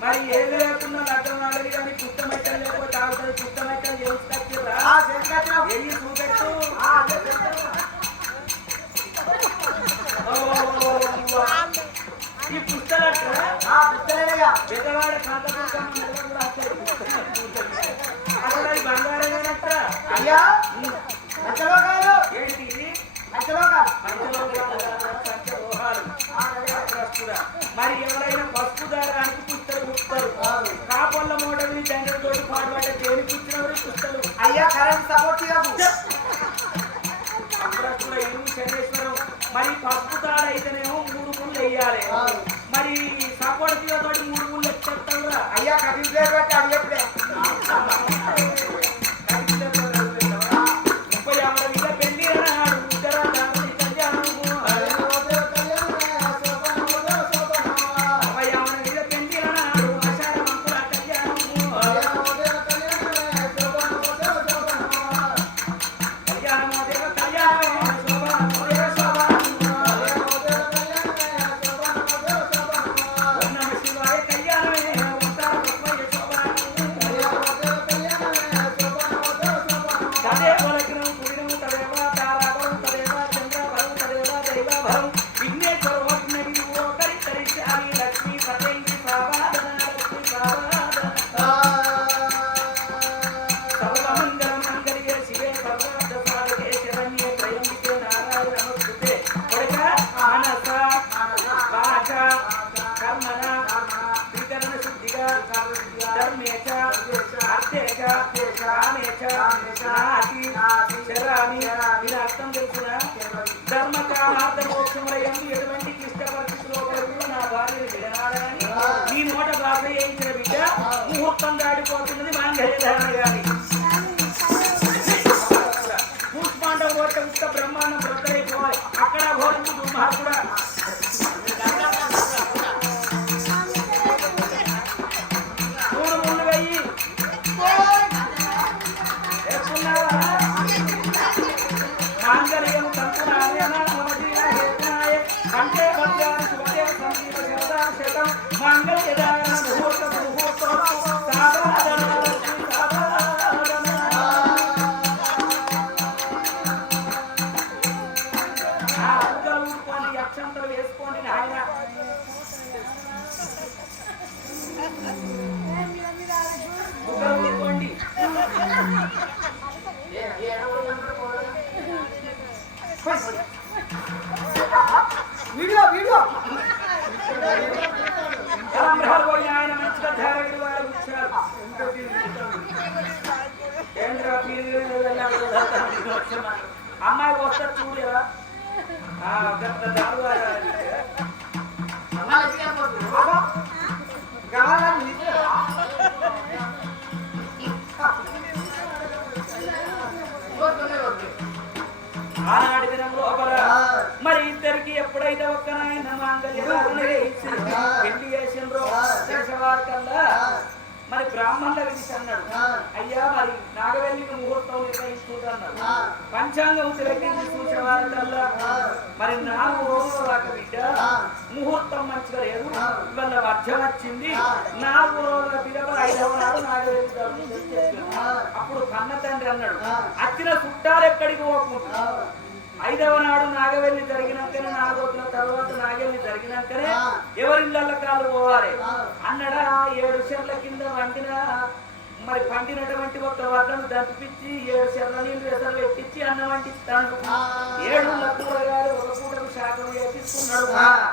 మరి ఏది లేకుండా లగ్నం అడవి కానీ పుస్తకం అయితే లేకపోతే ఆగుతుంది పుస్తకం అయితే ఈ పుస్తలట పెద్దవాడ ఖాత పుస్తకం కూడా అసలు బంగారం అయ్యా సరైన సపోర్ట్ అప్పుడప్పుడు ఏం చంద్రేశ్వరం మరి పసుపు తాడైతేనేమో మూడు పుల్లు వేయాలి. మరి సపోర్ట్ తోటి మూడు పుల్లు వచ్చేస్తాడు అయ్యా కవి పేరు పెట్టి అడిగప్పుడే. నాతి చరామి వీళ్ళ అర్థం తెలుసునా ధర్మ కామార్థ మోక్షములయందు ఎటువంటి క్లిష్ట పరిస్థితిలో నా భార్య విడనాడని నీ నోట భాష చేయించిన బిడ్డ ముహూర్తం దాటిపోతున్నది మాంగళ్యధారణ గాని ఆనాటి దినంలో మరి ఇద్దరికి ఎప్పుడైతే ఒక్కనైనా మాంగళ్యం పెళ్ళి చేసిండ్రో చేసేవారు కల్లా మరి బ్రాహ్మణుల విడిచి అన్నాడు. అయ్యా మరి నాగవెల్లికి ముహూర్తం నిర్ణయిస్తుందన్నాడు పంచాంగం తిరగించి చూసేవారు కల్లా మరి నాలుగు రోజుల దాకా బిడ్డ ముహూర్తం మంచిగా లేదు. ఇవాళ వర్షం వచ్చింది. నాలుగు రోజుల పిల్లలు ఐదవ నాడు నాగవెల్లి. అప్పుడు కన్న తండ్రి అన్నాడు అచ్చిన చుట్టాలు ఎక్కడికి పోకుండా ఐదవ నాడు నాగవెల్లి జరిగినాకనే నాగోతుల తర్వాత నాగవెల్లి జరిగినాకనే ఎవరిళ్ళ కాళ్ళు పోవాలి? అన్నడా ఏడు చెర్ల కింద వండిన మరి పండినటువంటి ఒక వడ్లను దంపిచ్చి ఏడు చెర్ల నీళ్ళు ఎసరు ఎక్కించి అన్నం వంటిస్తాడు ఏడు కూరగాయలు ఒక పూటకు శాఖలు చేపిస్తున్నాడు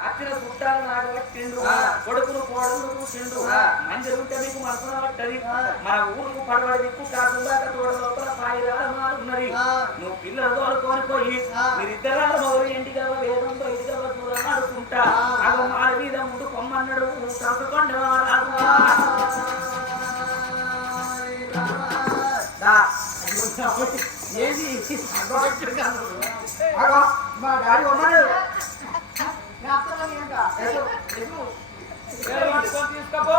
అచ్చిన చుట్టాలు నాగబట్టిండు కొడుకును కోడలు చూసిండు మందిరం ఉంటే మీకు మనసున పట్టది. మన ఊరుకు పడవడి దిక్కు కాకుండా తోడ లోపల నువ్వు పిల్లలు తోలుకొని పోయి మీరిద్దరు మొదలు ఇంటికి వేదం బయటికి దూరం ఆడుకుంటా అగో మాల మీద ముందు కొమ్మన్నాడు. తప్పకుండా ఏది మా డాడీ ఉన్నాడు. తీసుకోపో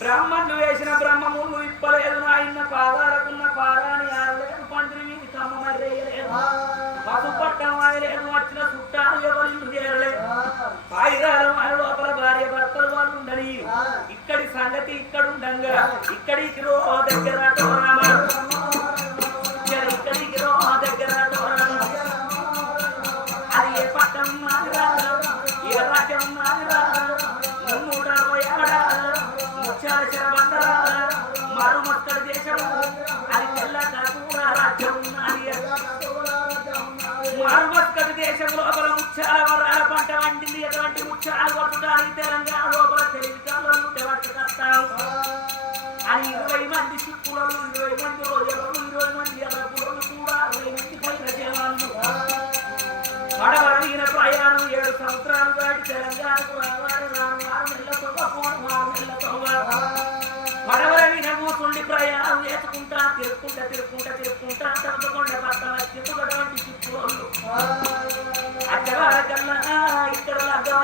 బ్రహ్మను వేసిన బ్రహ్మములు ఇప్పలేదు నాయన్న పాదాలకున్న పారాని ఆడలేదు పందిరి కమ్మ మర్రేయలేదు పసు పట్టం వాయలేదు వచ్చిన చుట్టాలు ఎవరు చేరలేదు పాయిదాలు మన లోపల భార్య భర్తలు వాళ్ళు ఉండని. ఇక్కడి సంగతి ఇక్కడ ఉండంగా ఇక్కడికి రో దగ్గర లోపల ముత్యాల వరాల పంట వండింది. ఎటువంటి ముత్యాలు కొట్టడానికి తెలంగాణ లోపల తెలివికాలు పట్టుకొస్తాం అని ఇరవై మంది చిక్కులను ఇరవై మంది రోజులను ఇరవై మంది ఎవరు కూడా అరవై మంది పైన చేయాలను మడవరగిన ప్రయాణం ఏడు సంవత్సరాలు దాటి తెలంగాణకు రావాలి రాను ఆరు నెలలతో పోను ఆరు నెలలతో మడవరగిన కూతుండి ప్రయాణం చేసుకుంటా తిరుక్కుంటా తిరుక్కుంటా తిరుక్కుంటా తప్పకుండా పక్కన చిక్కున్నటువంటి చిక్కులు. అక్కడ కన్నా ఇక్కడ లగ్గం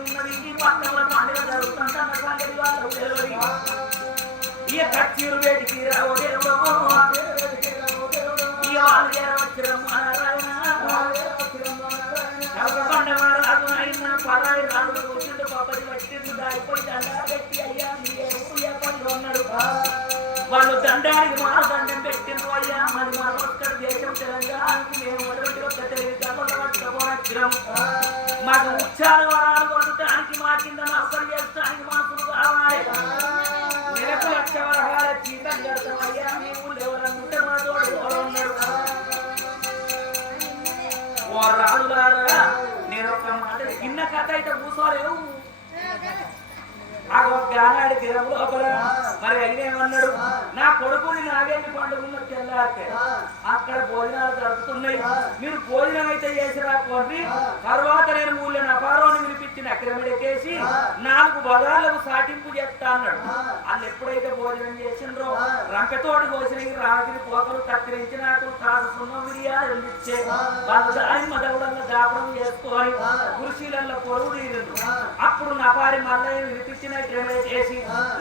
ఉన్నది పక్కన పండుగ జరుగుతుంది అన్న సంగతి వాళ్ళు తెలియదు ఈ కచ్చీరు వేటికి వాళ్ళు చేరవచ్చిన పరాయి కూర్చుంటే పాపది పట్టింది దారిపోయి పెట్టి అయ్యా ఏ పనులు అన్నాడు వాళ్ళు దండానికి మా దండం పెట్టిండ్రు అయ్యా. మరి మా ఒక్కడ దేశం తెలంగాణకి మేము మొదటి ఒక్క తెలివి కళ్ళ పట్టుకోవడం మాకు ముత్యాలు వరాలు కొట్టడానికి మా కింద నౌకరు చేస్తానికి మాకు కావాలి. నెలకు లక్ష వరహాల జీతం కడతాం అయ్యా మీ ఊళ్ళో మా తోడు ఓ రాజులారా నేను ఒక మాట చిన్న కథ అయితే కూర్చోలేవు ఆ ఒక గానాడి తీరం లోపల మరి ఏమన్నాడు నా కొడుకుని నాగేంటి పండుగ తెల్లారితే అక్కడ భోజనాలు జరుగుతున్నాయి మీరు భోజనం అయితే చేసి రాకపోండి తర్వాత నేను ఊళ్ళో అపారాన్ని వినిపించిన అక్రమిడకేసి నాలుగు బజార్లకు సాటింపు చేస్తా అన్నాడు. వాళ్ళు ఎప్పుడైతే భోజనం చేసిండ్రో రంకతోడు కోసిన రాత్రి పోతలు కత్తిరించి నాకు కాదు సున్నం మిరియాలు ఇచ్చే వాళ్ళు దాని మదవుడంలో దాపడం చేసుకొని కుర్చీలలో పొరుగు తీరిండ్రు. అప్పుడు నపారి మల్లయ్య వినిపించిన క్రమే చేసి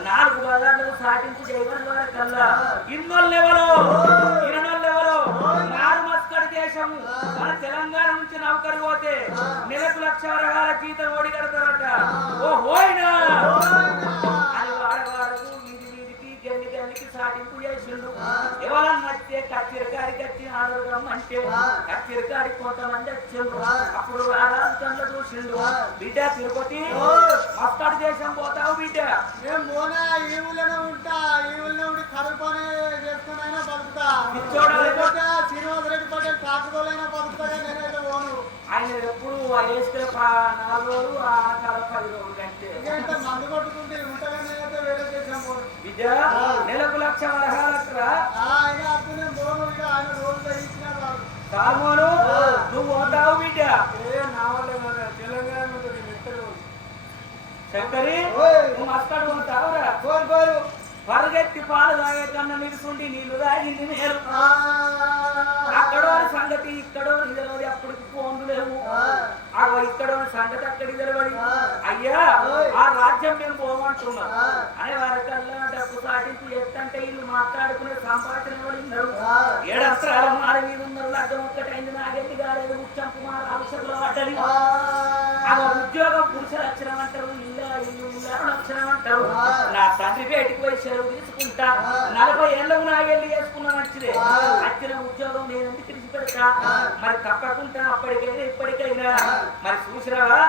నాలుగు బజార్లకు సాటింపు చేయడం ద్వారా కల్లా ఇన్నోళ్ళెవరో ఇరణోళ్ళెవరో నారు మస్కడి దేశము. మన తెలంగాణ నుంచి నౌకరు పోతే నెలకు లక్ష రకాల జీతం ఓడి కడతారట. ఓ హోయినా. సాటింపు చేసిండు ఎవరన్నా నచ్చితే కత్తిరకాడి కత్తి ఆడడం అంటే కత్తిరకాడి కొంతమంది వచ్చిండు అప్పుడు రాజాంతంలో చూసిండు. బిడ్డ తిరుపతి మస్కడి దేశం పోతావు బిడ్డ. మోనా ఈ ఊళ్ళోనే ఉంటా ఈ ఊళ్ళో ఉండి కరువుకొని చేసుకుని అయినా బతుకుతా. శ్రీనివాస రెడ్డి పటేల్ కాచుకోలేనా బతుకుతా నేనైతే పోను. ఆయన ఎప్పుడు వేసుకునే నాలుగు రోజులు ఆ కాలం పది రోజులు ఇంత మందు కొట్టుకుంటే ఆయన రోజు ఇచ్చినా చాలు. సాల్మోను నువ్వు పోతావు బిడ్డ. ఓయ్. నువ్వు మస్కడు పోతావురా పరిగెత్తి పాలు తాగే కన్నా నిలుసుండి నీళ్ళు తాగింది నేను ఆ, అక్కడో సంగతి ఇక్కడో నిలబడి అప్పటికి ఫోన్లు లేవు. ఇక్కడో సంగతి అక్కడికి నిలబడి. అయ్యా ఆ రాజ్యం మేము పోమంటున్నా. అనే వారికల్లా సాటింపు ఎత్తంటే వీళ్ళు మాట్లాడుకునే సంభాషణ మార మీద ఉన్నారు అర్థం ఒక్కటైంది నాగెత్తి కాలేదు ముఖ్యం కుమార్ అవసరంలో పడ్డది. ఉద్యోగం పురుష లక్షణం అంటారు. ఇల్లు ఇల్లు లక్షణం అంటారు నా తండ్రి బయటికి పోయి సెలవు తీసుకుంటా. నలభై ఏళ్ళకు నాగెళ్ళి చేసుకున్నా మంచిదే వచ్చిన ఉద్యోగం నేను ఎందుకు తిరిగి పెడతా? మరి తప్పకుండా అప్పటికైనా ఇప్పటికైనా. మరి చూసినావా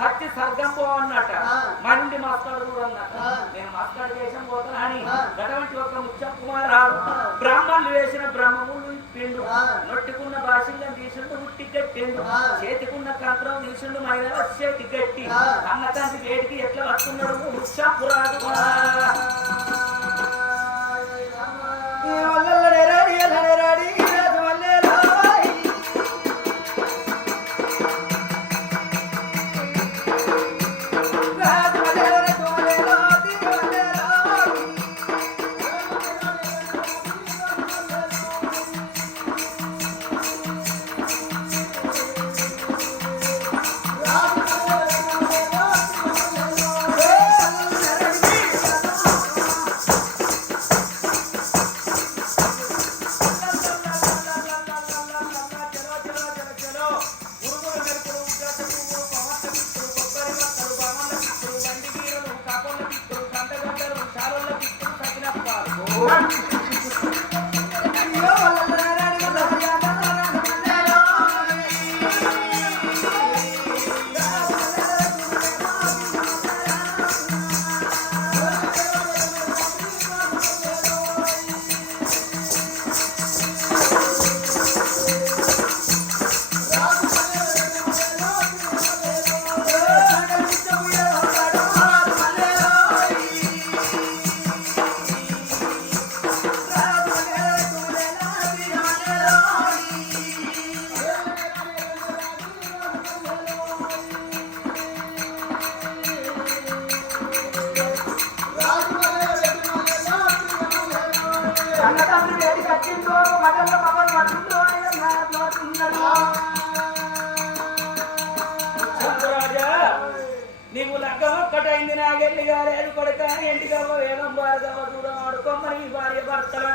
సత్య సర్గం పోవన్నట మా నుండి మాస్టాడు కూడా అన్నట. నేను మాస్టాడు దేశం పోతాను అని అటువంటి ఒక ముఖ్యం కుమారాడు బ్రాహ్మణులు వేసిన బ్రహ్మములు పిండు నొట్టుకున్న భాషలను తీసుండు ఉట్టి కట్టిండు. చేతికున్న కంకరం తీసుండు మైదాన చేతి గట్టి అన్న తండ్రి వేడికి ఎట్లా వస్తున్నాడు ముఖ్యపురాడు ఈ నీకు లగ్గం ఒక్కటైంది నాగెల్లి గారేడు కొడుక ఇంటికి వేగం భార్గవ దూరం ఆడుకోమని భార్య భర్తల.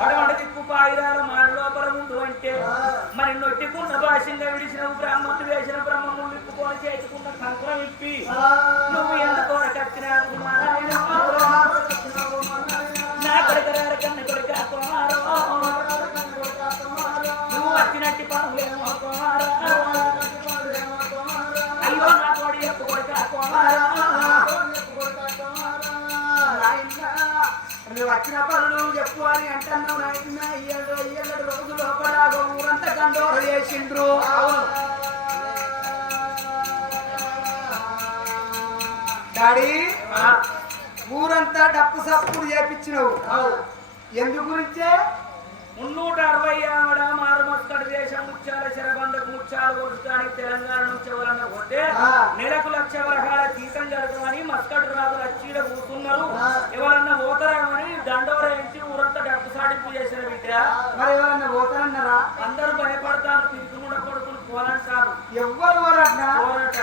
పడవంట దిక్కు పాయిరాల మాన లోపల ముందు అంటే మరి నొట్టికున్న భాషంగా విడిచిన బ్రాహ్మణులు వేసిన బ్రహ్మములు ఇప్పుకొని చేసుకున్న కంకురం ఇప్పి నువ్వు వచ్చిన పనులు చెప్పు అని అంటున్నావు నాయన ఇయ్యడు ఇయ్యడు రోజు లోపల ఊరంతా కండోరు చేసిండ్రు. డాడీ ఊరంతా డప్పు సప్పుడు చేపించినవు. ఎందు గురించే? మున్నూట అరవై ఆవిడ మారుమక్కడి దేశం ముత్యాల శరబంధకు ముత్యాలు కొడుతానికి తెలంగాణ నుంచి ఎవరన్నా ఆ. నెలకు లక్ష వరహాల జీతం జరగమని మస్కట్ రాజు లక్షీడ కూతున్నారు. ఎవరన్నా పోతారేమని దండోర ఎంచి ఊరంతా డబ్బు సాటింపు చేసిన బిడ్డ. మరి ఎవరన్నా పోతానన్నారా? అందరూ భయపడతారు తిరుగుముడ కొడుకులు పోలంటారు ఎవ్వరు పోరట్నా పోరట.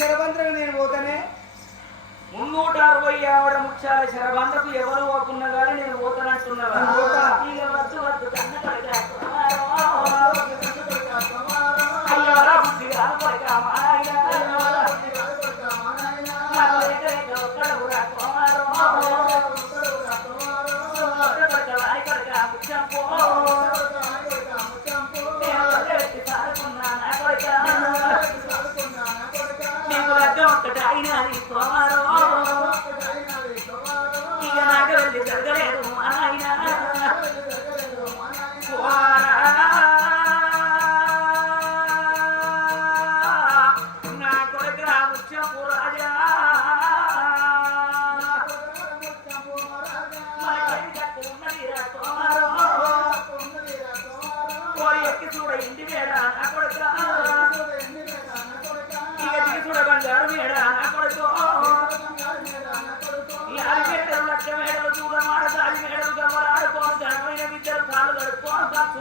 చెరబంద్రం నేను పోతానే? మున్నూట అరవై ఆవిడ ముత్యాల శరబంధకు ఎవరు పోకున్నా కానీ నేను పోతానంటున్నావా? నీకు కుమారో. ఇక నాకు వెళ్ళి జరగలేదు మా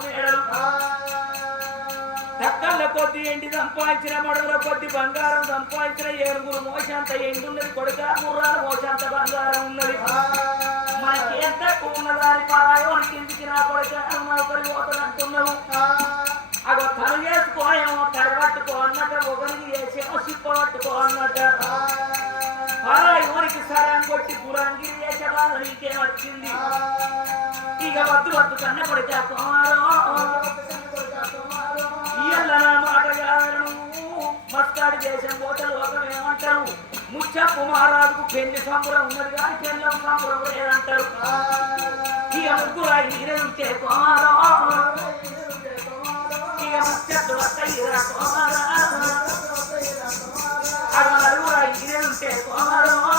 గడుపుకోను ఖర్చు కొద్ది ఎండి సంపాదించిన మడుగుల కొద్ది బంగారం సంపాదించిన ఏరుగురు మోసంత ఎండున్నది కొడుక ముర్రాలు మోసంత బంగారం ఉన్నది. మనకి ఎంత ఉన్నదాని పరాయోనికి కిందికి నా కొడుక ఒకరి పోతానంటున్నావు అగో తను చేసుకోనేమో తడబట్టుకో అన్నట్ట ఒకరికి చేసేమో సిప్పబట్టుకో అన్నట్ట ఊరికి సరం కొట్టి పురానికి చేసేవాళ్ళు నీకేం వచ్చింది. ఇక వద్దు వద్దు కన్న కొడితే కుమారం. ఇయ్యాల నా మాటగారు మస్తాడు దేశం పోతలు లోకం ఏమంటారు? ముచ్చప్పు మహారాజుకు పెళ్ళి సంబరం ఉన్నది కానీ పెళ్ళ సంబరం లేదంటారు. ఇక ముగ్గురు ఐదు ఉంటే కుమారం. ఇక ముచ్చట్టు వస్తాయిరా కుమారం. అక్కడ నలుగురు ఐదు ఉంటే కుమారం.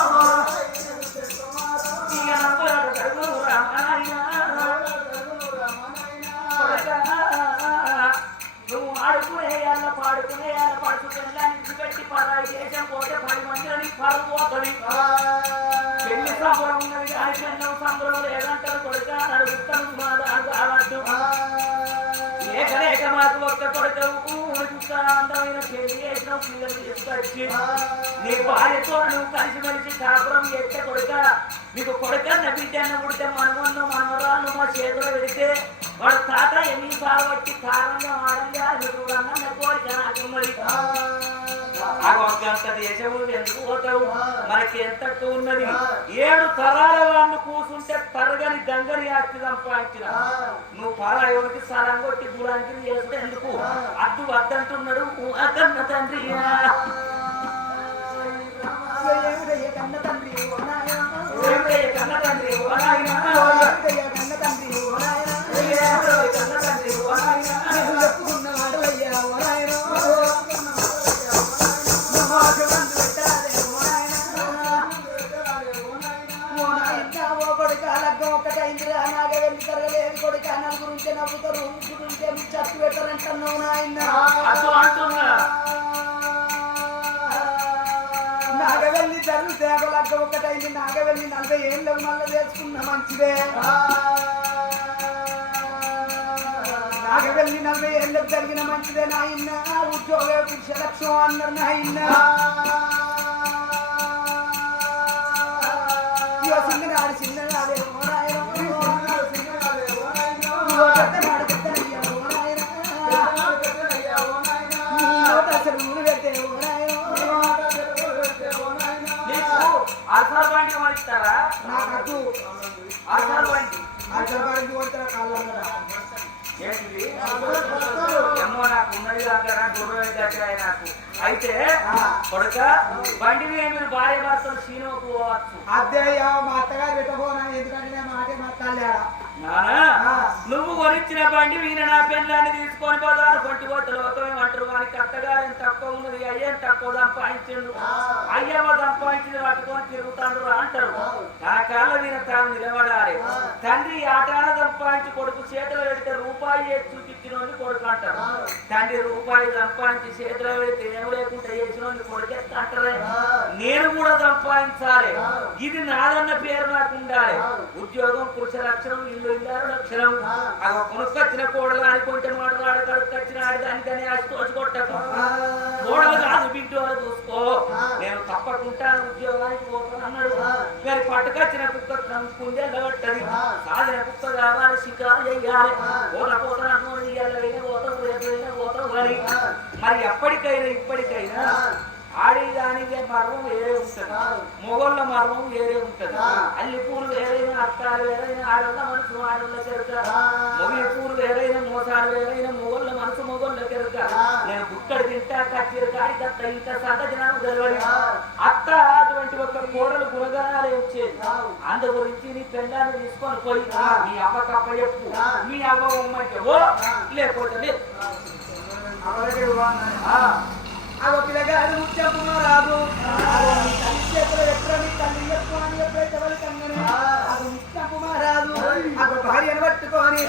ఒక్క కొడుకు అందమైన పెళ్ళి చేసిన పిల్లలు తీసుకొచ్చి నీ భార్యతో నువ్వు కలిసి మెలిసి కాపురం చేస్తే కొడుక నీకు కొడుకన్న బిడ్డన్న పుడితే మనమన్న మనవరాలు మా చేతిలో పెడితే వాడు తాత ఎన్ని సాగబట్టి కారంగా వాడంగా నీకు అన్న కోరిక నాకున్నది అంత ఎందుకు పోతావు మనకి ఎంత ఉన్నది? ఏడు తరాల వాళ్ళు కూర్చుంటే తరగని దంగని ఆస్తి సంపాదించిన. నువ్వు పారాయోనికి సరం కొట్టి గురానికి చేస్తే ఎందుకు? అడ్డు వద్దంటున్నాడు అకన్న తండ్రి అంటున్నావు నాయన అటు అంటున్నా నాగవెల్లి తల్లి తేగలక్క ఒకటైంది నాగవెల్లి నలభై ఏళ్ళు మళ్ళీ చేసుకున్న మంచిదే నాగవెల్లి నలభై ఏళ్ళకు జరిగిన మంచిదే నాయన ఉద్యోగ లక్ష్యం అన్నారు నాయన ఇయో చిన్ననాడు చిన్ననాడే అసలు బండి అసలు బారికి కొడతారా కాళ్ళ ఏంటిది? ఏమో నాకు ఉన్నది దగ్గర గుర్రం దగ్గర నాకు. అయితే కొడుక బండి మీద భార్య భర్తలు సీనోకు పోవచ్చు. అదే మా అత్తగారు పెట్టబోనా ఎందుకంటే నేను మాటే మాట్లాడలేడా నువ్వు కొనిచ్చిన బండి మీరు నా పెళ్ళాన్ని తీసుకొని పోదారు కొట్టి పోతే లోకమేమంటారు వానికి అత్తగారు ఎంత తక్కువ ఉన్నది? అయ్యేం తక్కువ సంపాదించిండు అయ్యేమో సంపాదించింది పట్టుకొని తిరుగుతాడు అంటారు. నా కాళ్ళ మీద తాను నిలబడాలి. తండ్రి ఆటాన సంపాదించి కొడుకు చేతిలో పెడితే రూపాయి చేసి చూపించిన కొడుకు అంటారు. తండ్రి రూపాయి సంపాదించి చేతిలో పెడితే ఏం లేకుండా చేసిన కొడుకు ఎత్త సంపాదించాలి ఇది నాదన్న పేరు నాకు ఉండాలి. ఉద్యోగం పురుష లక్షణం ఇల్లు ఇల్లారు లక్షణం. అది కొనుక్కొచ్చిన కోడలు అనుకుంటే మాట్లాడు కడుక్కొచ్చిన ఆడదానికని అది తోచుకొట్టకు కోడలు కాదు బిడ్డ వాళ్ళు చూసుకో. నేను తప్పకుండా ఉద్యోగానికి పోతాను అన్నాడు. మరి పట్టుకొచ్చిన కుక్క కుందే పట్టది సాధిన కుక్క కావాలి షికారు చెయ్యాలి పోత పోత అన్నోడు ఇయ్యాలి పోతాం పోతాం మరి మరి ఎప్పటికైనా ఇప్పటికైనా ఆడి దానికి మర్మం వేరే ఉంటది. మొగోళ్ళ మర్మం వేరే ఉంటది. అల్లి పూలు వేరైన అత్తాలు వేరైన ఆడోళ్ళ మనసు ఆడోళ్ళ కెరక మొగిలి పూలు వేరైన మోసాలు వేరైన మొగోళ్ళ మనసు మొగోళ్ళ కెరక నేను బుక్కడి తింటా కచ్చిరు కాడి కత్త ఇంకా సహజనాలు తెలియదు అత్త అటువంటి ఒక కోడలు గుణగణాలు వచ్చేది. అందు గురించి నీ పెళ్ళాన్ని తీసుకొని పోయి మీ అవ్వ కప్ప చెప్పు. మీ అవ్వ ఉమ్మంటే ఓ లేకపోతే లేదు. ఆ. అగో పిల్లగాడు ముచ్చమ్మ రాదు అగో చెప్పు రాదు భార్యను పట్టుకొని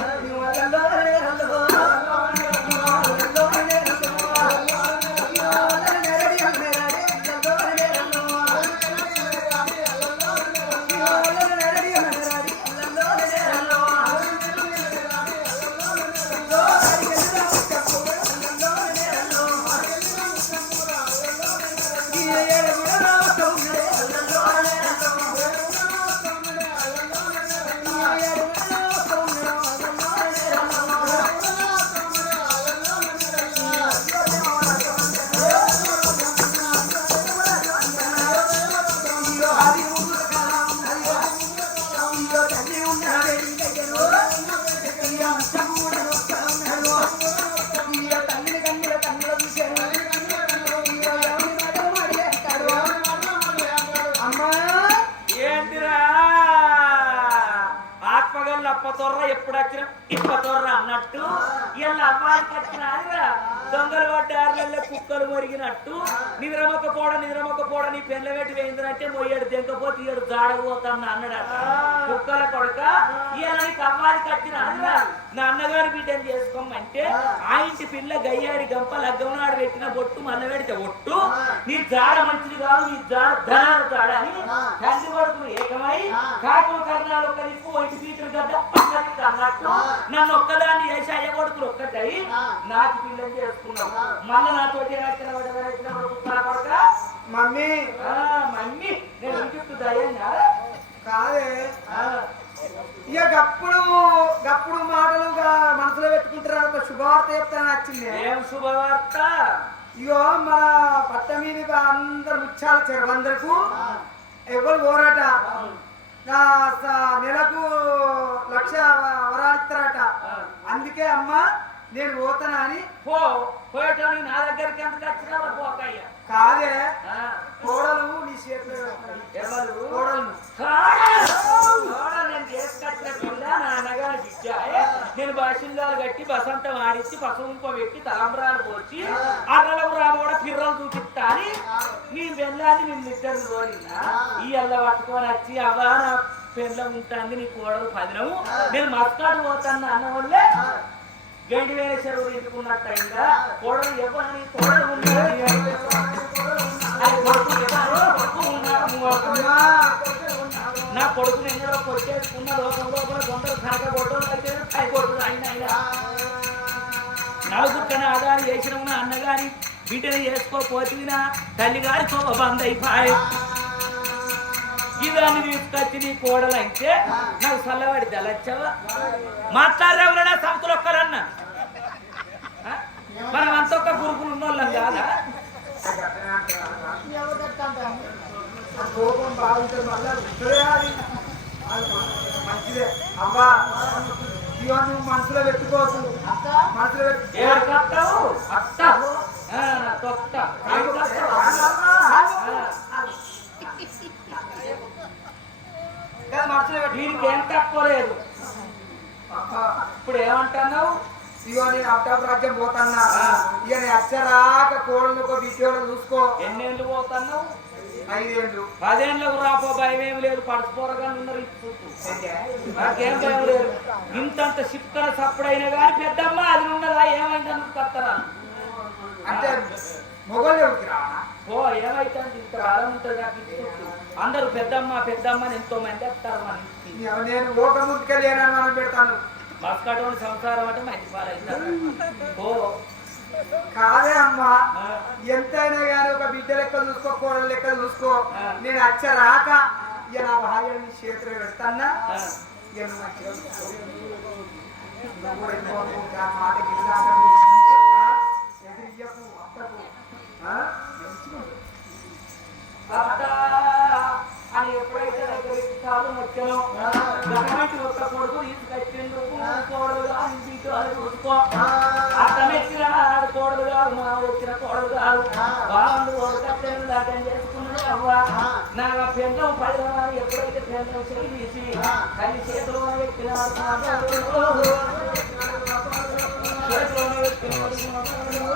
వచ్చిన వచ్చిన ఇప్పతోర్ర అన్నట్టు. ఇలా అమ్మాయికి వచ్చిన ఆదిరా దొంగలు పడ్డారులలో కుక్కలు మొరిగినట్టు. నిద్రమొక్క పోడ నిద్రమొక్క పోడ నీ పెళ్ళ పెట్టి వేయిందంటే మొయ్యాడు దెంకపోతే ఈడు దాడబోతాను అన్నాడట. కుక్కల కొడక ఇలా నీకు అమ్మాయికి వచ్చిన ఆదిరా నా అన్నగారు బిడ్డను చేసుకోమంటే ఆ ఇంటి పిల్ల గయ్యాడి గంప లగ్గమనాడు పెట్టిన బొట్టు మల్ల పెడితే ఒట్టు. నీ జాడ మంచిది కాదు నీ జాడ ధనాలు జాడ అని. తండ్రి కొడుకులు ఏకమై కాకులు కర్ణాలు ఒక నిప్పు ఒంటి పీచులు గడ్డ. దిక్కు అన్నట్టు నన్ను ఒక్కదాన్ని చేసి అయ్య కొడుకులు ఒక్కటై? నాకు పిల్లని చేసుకున్నాం. మళ్ళీ నాతోటి పడుతున్నా కొడక? మమ్మీ. ఆ, మమ్మీ. నేను ఇంటి దయ్యంగా కాదే. ఇక గప్పుడు గప్పుడు మాటలుగా మనసులో పెట్టుకుంటారు? ఒక శుభవార్త చెప్తాను వచ్చింది. ఏం శుభవార్త? ఇగో మన పట్ట మీదగా అందరు ముచ్చాల చెరవందరకు ఎవరు పోరాట? నెలకు లక్ష వరాలు ఇస్తారట అందుకే అమ్మ నేను పోతానా అని పో నా దగ్గరికి ఎందుకు వచ్చినావా పోకయ్యా కాదే. ఆ, కోడలు నీ చేతిలో పెట్టాలి. ఎవరు? కోడలు. నేను బిడ్డ నేను బాసిల్లాలు కట్టి బసంతం ఆడించి పసుపు పెట్టి తలంబరాలు పోసి అన్నలకు రాబోడ పిర్రలు చూపిస్తా అని నీ వెళ్ళాలి నేను నిద్రను రోలినా ఈ అల్ల పట్టుకొని వచ్చి అవా నా పెళ్ళ ఉంటుంది నీ కోడలు పదినము నేను మస్కాడు పోతాను అన్న వల్లే గండి వేరే చెరువు ఇంటుకున్నట్టయిందా కోడలు ఎవరిని కోడలు నా కొడుకు ఎవరు? కొడుకు ఎన్నడో కొట్టేసుకున్న లోకం లోపల కొందరు కనక కొట్టడం అయితే పై ఆయన ఆయన అయినా నలుగురికన ఆధారం చేసిన ఉన్న అన్నగారి బిడ్డని చేసుకోపోతున్నా తల్లి గారి కోప బంద్ అయిపోయి ఇదాన్ని తీసుకొచ్చి నీ కోడలు అయితే నాకు చల్లబడి తెలచ్చవా? మాట్లాడేవరైనా సంతులు ఒక్కరన్న? మనం అంత ఒక్క గురుకులు ఉన్నోళ్ళం కాదా? కోపం బాగుంటుంది మళ్ళీ మంచిదే. అవ్వా ఇవో నువ్వు మనసులో పెట్టుకోవద్దు మనసులో పెట్టు ఏడుకొస్తావు అత్త మనసులో వీరికి ఏం తక్కువ లేదు. ఇప్పుడు ఏమంటున్నావు? ఇగో నేను అప్టాప్ రాజ్యం పోతున్నా. ఇక నేను అచ్చరాక కోడలు ఒక బిడ్డోడు చూసుకో. ఎన్నేళ్ళు పోతున్నావు? పదేళ్ళకు రాపో భయం ఏమి లేదు పడుచుకోరగా ఉన్నారు. నాకేం భయం లేదు. ఇంతంత చిక్కల సప్పుడైనా కానీ పెద్దమ్మ అది ఉన్నదా? ఏమైంది అందుకు కత్తరా అంటే ఓ ఏమైతుంది? ఇంత కాలం ఉంటుంది నాకు. అందరూ పెద్దమ్మ పెద్దమ్మ అని ఎంతో మంది వస్తారు మన నేను ఓక పెడతాను. మస్కటోని సంసారం అంటే మంచి పాలవుతారు ఓ కాదే అమ్మా. ఎంతైనా కానీ ఒక బిడ్డ లెక్క చూసుకో కోడలు లెక్క చూసుకో. నేను అచ్చ రాక ఇక నా చేతిలో ఆ, మంచిగా ఉండు. అత్త అని ఎప్పుడైతే చాలు గవర్నమెంట్ ఒక్క కొడుకు వాళ్ళు చూసుకో. కోడలు కాదు మా వచ్చిన కోడలు కాదు బాగుండు ఒకటేను దాటం చేసుకున్నాడు అవ్వ. నా పెండం పది ఎప్పుడైతే పెండం చేయి తీసి కానీ చేతిలో ఎక్కిన